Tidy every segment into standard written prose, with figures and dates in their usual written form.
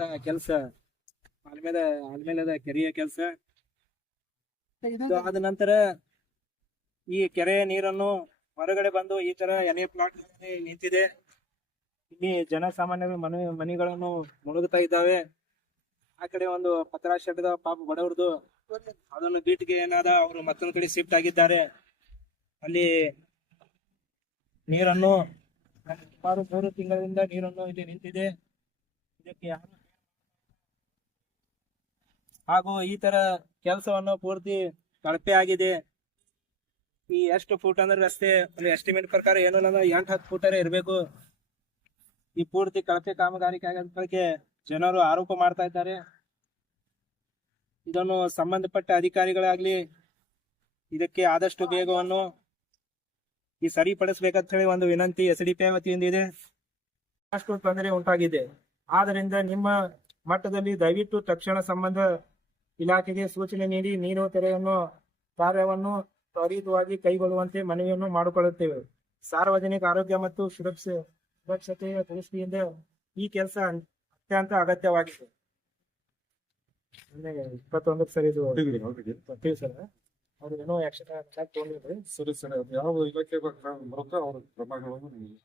ಮಾಡುವಂತ ಕೆಲಸ ಆಲ್ಮೇಲದ ಕೆರೆಯ ಕೆಲಸ. ಆದ ನಂತರ ಈ ಕೆರೆಯ ನೀರನ್ನು ಹೊರಗಡೆ ಬಂದು ಈ ತರ ಎನೆ ಪ್ಲಾಟ್ ನಿಂತಿದೆ. ಇಲ್ಲಿ ಜನಸಾಮಾನ್ಯರು ಮನೆಗಳನ್ನು ಮುಳುಗುತ್ತಾ ಇದ್ದಾವೆ. ಆ ಕಡೆ ಒಂದು ಪತ್ರ ಶೆಡ್ದ ಪಾಪ ಬಡವ್ರದು, ಅದನ್ನು ಬೀಟ್ಗೆ ಏನಾದ ಅವರು ಮತ್ತೊಂದು ಕಡೆ ಶಿಫ್ಟ್ ಆಗಿದ್ದಾರೆ. ಅಲ್ಲಿ ನೀರನ್ನು ಸುಮಾರು 3 ತಿಂಗಳಿಂದ ನೀರನ್ನು ಇಲ್ಲಿ ನಿಂತಿದೆ. ಇದಕ್ಕೆ ಹಾಗೂ ಈ ತರ ಕೆಲಸವನ್ನು ಪೂರ್ತಿ ಕಳಪೆ ಆಗಿದೆ. ಈ ಎಷ್ಟು ಫೂಟ್ ಅಂದ್ರೆ ರಸ್ತೆ ಎಸ್ಟಿಮೇಟ್ ಪ್ರಕಾರ ಏನು 8-10 ಫೂಟರೇ ಇರಬೇಕು. ಈ ಪೂರ್ತಿ ಕಳಪೆ ಕಾಮಗಾರಿಕೆ ಆಗೋದಕ್ಕೆ ಜನರು ಆರೋಪ ಮಾಡ್ತಾ ಇದ್ದಾರೆ. ಇದನ್ನು ಸಂಬಂಧಪಟ್ಟ ಅಧಿಕಾರಿಗಳಾಗ್ಲಿ ಇದಕ್ಕೆ ಆದಷ್ಟು ಬೇಗವನ್ನು ಈ ಸರಿಪಡಿಸಬೇಕಂತ ಹೇಳಿ ಒಂದು ವಿನಂತಿ SDPI ವತಿಯಿಂದ ಇದೆ. ಅಷ್ಟು ತೊಂದರೆ ಉಂಟಾಗಿದೆ. ಆದ್ದರಿಂದ ನಿಮ್ಮ ಮಟ್ಟದಲ್ಲಿ ದಯವಿಟ್ಟು ತಕ್ಷಣ ಸಂಬಂಧ ಇಲಾಖೆಗೆ ಸೂಚನೆ ನೀಡಿ ನೀರು ತೆರೆಯನ್ನು ಕಾರ್ಯವನ್ನು ತ್ವರಿತವಾಗಿ ಕೈಗೊಳ್ಳುವಂತೆ ಮನವಿಯನ್ನು ಮಾಡಿಕೊಳ್ಳುತ್ತೇವೆ. ಸಾರ್ವಜನಿಕ ಆರೋಗ್ಯ ಮತ್ತು ಸುರಕ್ಷತೆಯ ದೃಷ್ಟಿಯಿಂದ ಈ ಕೆಲಸ ಅತ್ಯಂತ ಅಗತ್ಯವಾಗಿದೆ. 21 ಸರಿ ಇದು ಸರ್ ಅವ್ರು ಏನೋ ಆಕ್ಷನ್ ತಗೊಂಡಿದ್ರಿ. ಸರಿ ಸರ್, ಯಾವ ಇಲಾಖೆ ಬರುತ್ತೋ ಅವ್ರ ಕ್ರಮಗಳನ್ನು ಹೇಳಿ.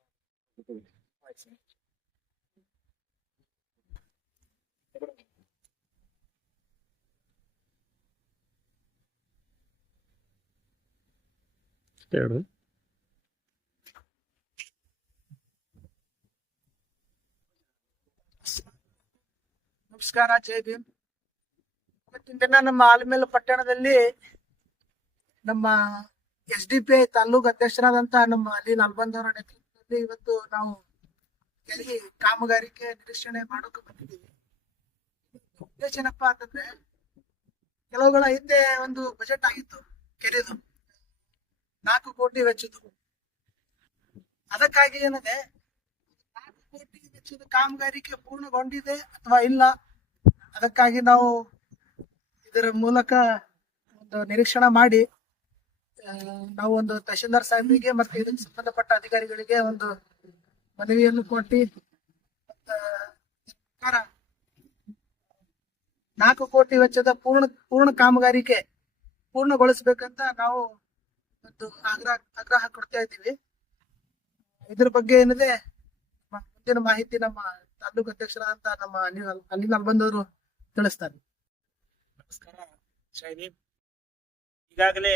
ನಮಸ್ಕಾರ, ಜೈ ಭೀಮ್. ಇವತ್ತಿನ ದಿನ ನಮ್ಮ ಆಲಮೇಲ ಪಟ್ಟಣದಲ್ಲಿ ನಮ್ಮ SDPI ತಾಲೂಕು ಅಧ್ಯಕ್ಷರಾದಂತಹ ನಮ್ಮ ಅಲ್ಲಿ ನಲ್ಬಂದವರ ನೇತೃತ್ವದಲ್ಲಿ ಇವತ್ತು ನಾವು ಕೆರೆ ಕಾಮಗಾರಿಕೆ ನಿರೀಕ್ಷಣೆ ಮಾಡೋಕೆ ಬಂದಿದ್ದೀವಿ. ಉದ್ದೇಶ ಏನಪ್ಪಾ ಅಂತಂದ್ರೆ, ಕೆಲವುಗಳ ಹಿಂದೆ ಒಂದು ಬಜೆಟ್ ಆಗಿತ್ತು ಕೆರೆದು 4 ಕೋಟಿ ವೆಚ್ಚದ್ದು. ಅದಕ್ಕಾಗಿ ಏನಿದೆ 4 ಕೋಟಿ ವೆಚ್ಚದ ಕಾಮಗಾರಿಕೆ ಪೂರ್ಣಗೊಂಡಿದೆ ಅಥವಾ ಇಲ್ಲ, ಅದಕ್ಕಾಗಿ ನಾವು ಇದರ ಮೂಲಕ ಒಂದು ನಿರೀಕ್ಷಣೆ ಮಾಡಿ ನಾವು ಒಂದು ತಹಶೀಲ್ದಾರ್ ಸಾಹೇಬರಿಗೆ ಮತ್ತೆ ಇದಕ್ಕೆ ಸಂಬಂಧಪಟ್ಟ ಅಧಿಕಾರಿಗಳಿಗೆ ಒಂದು ಮನವಿಯನ್ನು ಕೊಟ್ಟು 4 ಕೋಟಿ ವೆಚ್ಚದ ಪೂರ್ಣ ಕಾಮಗಾರಿಕೆ ಪೂರ್ಣಗೊಳಿಸಬೇಕಂತ ನಾವು ಒಂದು ಆಗ್ರಹ ಕೊಡ್ತಾ ಇದ್ದೀವಿ. ಇದ್ರ ಬಗ್ಗೆ ಏನಿದೆ ಮುಂದಿನ ಮಾಹಿತಿ ನಮ್ಮ ತಾಲೂಕು ಅಧ್ಯಕ್ಷರಾದಂತ ನಮ್ಮ ಅಲ್ಲಿ ಬಂದವರು ತಿಳಿಸ್ತಾರೆ. ನಮಸ್ಕಾರ ಶೈದೀಪ್. ಈಗಾಗಲೇ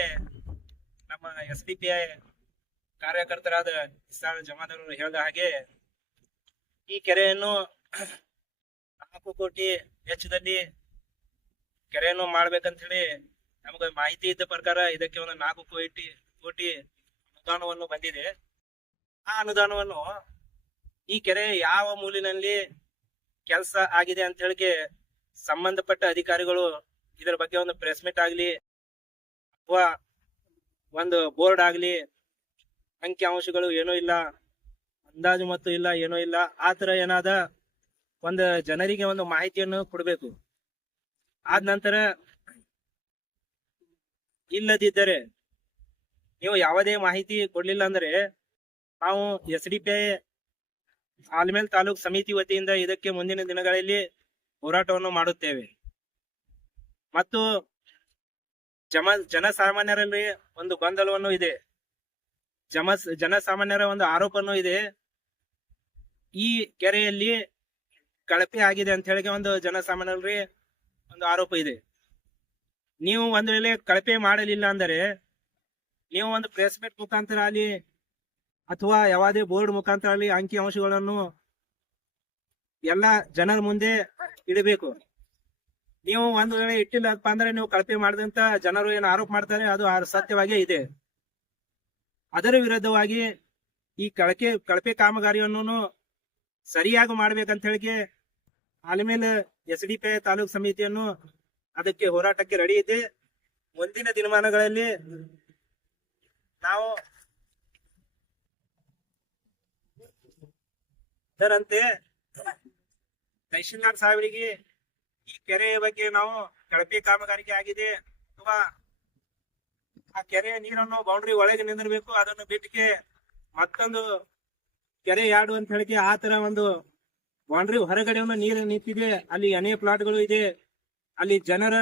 ನಮ್ಮ SDPI ಕಾರ್ಯಕರ್ತರಾದ ಇಸಾಲ್ ಜಮಾದವರು ಹೇಳಿದ ಹಾಗೆ ಈ ಕೆರೆಯನ್ನು 4 ಕೋಟಿ ವೆಚ್ಚದಲ್ಲಿ ಕೆರೆಯನ್ನು ಮಾಡ್ಬೇಕಂತ ಹೇಳಿ ನಮಗೆ ಮಾಹಿತಿ ಇದ್ದ ಪ್ರಕಾರ ಇದಕ್ಕೆ ಒಂದು 4 ಕೋಟಿ ಅನುದಾನವನ್ನು ಬಂದಿದೆ. ಆ ಅನುದಾನವನ್ನು ಈ ಕೆರೆ ಯಾವ ಮೂಲಿನಲ್ಲಿ ಕೆಲಸ ಆಗಿದೆ ಅಂತ ಹೇಳಿಕೆ ಸಂಬಂಧಪಟ್ಟ ಅಧಿಕಾರಿಗಳು ಇದರ ಬಗ್ಗೆ ಒಂದು ಪ್ರೆಸ್ ಮೀಟ್ ಆಗ್ಲಿ ಅಥವಾ ಒಂದು ಬೋರ್ಡ್ ಆಗ್ಲಿ, ಅಂಕಿಅಂಶಗಳು ಏನೂ ಇಲ್ಲ, ಅಂದಾಜು ಮತ್ತು ಇಲ್ಲ, ಏನೂ ಇಲ್ಲ, ಆತರ ಏನಾದ ಒಂದು ಜನರಿಗೆ ಒಂದು ಮಾಹಿತಿಯನ್ನು ಕೊಡ್ಬೇಕು. ಆದ ನಂತರ ಇಲ್ಲದಿದ್ದರೆ ನೀವು ಯಾವುದೇ ಮಾಹಿತಿ ಕೊಡ್ಲಿಲ್ಲ ಅಂದ್ರೆ ನಾವು SDPI ಆಲ್ಮೇಲ್ ತಾಲೂಕ್ ಸಮಿತಿ ವತಿಯಿಂದ ಇದಕ್ಕೆ ಮುಂದಿನ ದಿನಗಳಲ್ಲಿ ಹೋರಾಟವನ್ನು ಮಾಡುತ್ತೇವೆ. ಮತ್ತು ಜನಸಾಮಾನ್ಯರಲ್ಲಿ ಒಂದು ಗೊಂದಲವನ್ನು ಇದೆ, ಜನಸಾಮಾನ್ಯರ ಒಂದು ಆರೋಪನೂ ಇದೆ. ಈ ಕೆರೆಯಲ್ಲಿ ಕಳಪೆ ಆಗಿದೆ ಅಂತ ಹೇಳಿ ಒಂದು ಜನಸಾಮಾನ್ಯರಲ್ಲಿ ಒಂದು ಆರೋಪ ಇದೆ. ನೀವು ಒಂದು ವೇಳೆ ಕಳಪೆ ಮಾಡಲಿಲ್ಲ ಅಂದರೆ ನೀವು ಒಂದು ಪ್ರೆಸ್ ಮೀಟ್ ಮುಖಾಂತರ ಅಲ್ಲಿ ಅಥವಾ ಯಾವುದೇ ಬೋರ್ಡ್ ಮುಖಾಂತರ ಅಲ್ಲಿ ಅಂಕಿ ಅಂಶಗಳನ್ನು ಎಲ್ಲ ಜನರ ಮುಂದೆ ಇಡಬೇಕು. ನೀವು ಒಂದು ವೇಳೆ ಇಟ್ಟಿಲ್ಲಪ್ಪ ಅಂದ್ರೆ ನೀವು ಕಳಪೆ ಮಾಡಿದಂತ ಜನರು ಏನು ಆರೋಪ ಮಾಡ್ತಾರೆ ಅದು ಸತ್ಯವಾಗೇ ಇದೆ. ಅದರ ವಿರುದ್ಧವಾಗಿ ಈ ಕಳಪೆ ಕಾಮಗಾರಿಯನ್ನು ಸರಿಯಾಗಿ ಮಾಡ್ಬೇಕಂತ ಹೇಳಿ ಆಲ್ಮೇಲ್ SDPI ತಾಲೂಕು ಸಮಿತಿಯನ್ನು ಅದಕ್ಕೆ ಹೋರಾಟಕ್ಕೆ ರೆಡಿ ಇದೆ. ಮುಂದಿನ ದಿನಮಾನಗಳಲ್ಲಿ ನಾವು ಅದರಂತೆ ತಹಶೀಲ್ದಾರ್ ಸಾಹೇಬರಿಗೆ ಈ ಕೆರೆಯ ಬಗ್ಗೆ ನಾವು ಕಳಪೆ ಕಾಮಗಾರಿಕೆ ಆಗಿದೆ ಅಥವಾ ಆ ಕೆರೆಯ ನೀರನ್ನು ಬೌಂಡ್ರಿ ಒಳಗೆ ನಿಂದಿರಬೇಕು, ಅದನ್ನು ಬಿಟ್ಟಿಗೆ ಮತ್ತೊಂದು ಕೆರೆ ಯಾಡು ಅಂತ ಹೇಳಿ ಆ ತರ ಒಂದು ಬೌಂಡ್ರಿ ಹೊರಗಡೆ ನೀರು ನಿಂತಿದೆ, ಅಲ್ಲಿ ಅನೇಕ ಪ್ಲಾಟ್ಗಳು ಇದೆ, ಅಲ್ಲಿ ಜನರ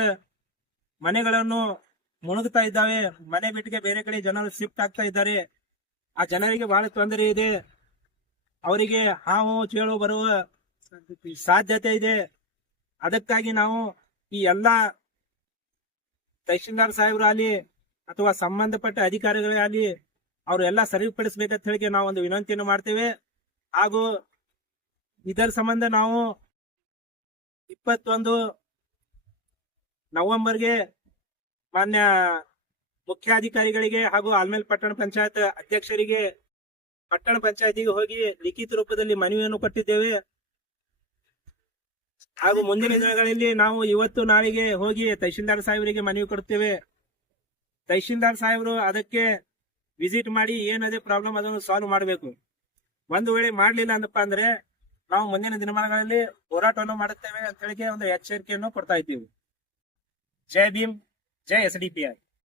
ಮನೆಗಳನ್ನು ಮುಳುಗ್ತಾ ಇದ್ದಾವೆ, ಮನೆ ಬಿಟ್ಟಿಗೆ ಬೇರೆ ಕಡೆ ಜನರು ಶಿಫ್ಟ್ ಆಗ್ತಾ ಇದ್ದಾರೆ. ಆ ಜನರಿಗೆ ಬಹಳ ತೊಂದರೆ ಇದೆ, ಅವರಿಗೆ ಹಾವು ಚೇಳು ಬರುವ ಸಾಧ್ಯತೆ ಇದೆ. ಅದಕ್ಕಾಗಿ ನಾವು ಈ ಎಲ್ಲಾ ತಹಶೀಲ್ದಾರ್ ಸಾಹೇಬರಾಗಲಿ ಅಥವಾ ಸಂಬಂಧಪಟ್ಟ ಅಧಿಕಾರಿಗಳಾಗಲಿ ಅವರೆಲ್ಲ ಸರಿಪಡಿಸಬೇಕಂತ ಹೇಳಿ ನಾವು ಒಂದು ವಿನಂತಿಯನ್ನು ಮಾಡ್ತೇವೆ. ಹಾಗೂ ಇದರ ಸಂಬಂಧ ನಾವು 21 ನವೆಂಬರ್ಗೆ ಮಾನ್ಯ ಮುಖ್ಯಾಧಿಕಾರಿಗಳಿಗೆ ಹಾಗೂ ಆಲ್ಮೇಲ್ ಪಟ್ಟಣ ಪಂಚಾಯತ್ ಅಧ್ಯಕ್ಷರಿಗೆ ಪಟ್ಟಣ ಪಂಚಾಯತಿಗೆ ಹೋಗಿ ಲಿಖಿತ ರೂಪದಲ್ಲಿ ಮನವಿಯನ್ನು ಕೊಟ್ಟಿದ್ದೇವೆ. ಹಾಗೂ ಮುಂದಿನ ದಿನಗಳಲ್ಲಿ ನಾವು ಇವತ್ತು ನಾಳೆಗೆ ಹೋಗಿ ತಹಶೀಲ್ದಾರ್ ಸಾಹೇಬರಿಗೆ ಮನವಿ ಕೊಡ್ತೇವೆ. ತಹಶೀಲ್ದಾರ್ ಸಾಹೇಬರು ಅದಕ್ಕೆ ವಿಸಿಟ್ ಮಾಡಿ ಏನದೇ ಪ್ರಾಬ್ಲಮ್ ಅದನ್ನು ಸಾಲ್ವ್ ಮಾಡಬೇಕು. ಒಂದು ವೇಳೆ ಮಾಡ್ಲಿಲ್ಲ ಅಂದಪ್ಪ ಅಂದ್ರೆ ನಾವು ಮುಂದಿನ ದಿನಮಾನಗಳಲ್ಲಿ ಹೋರಾಟವನ್ನು ಮಾಡುತ್ತೇವೆ ಅಂತ ಹೇಳಿ ಒಂದು ಎಚ್ಚರಿಕೆಯನ್ನು ಕೊಡ್ತಾ ಇದ್ದೀವಿ. ಜೈ ಭೀಮ್, ಜೈ SDPI.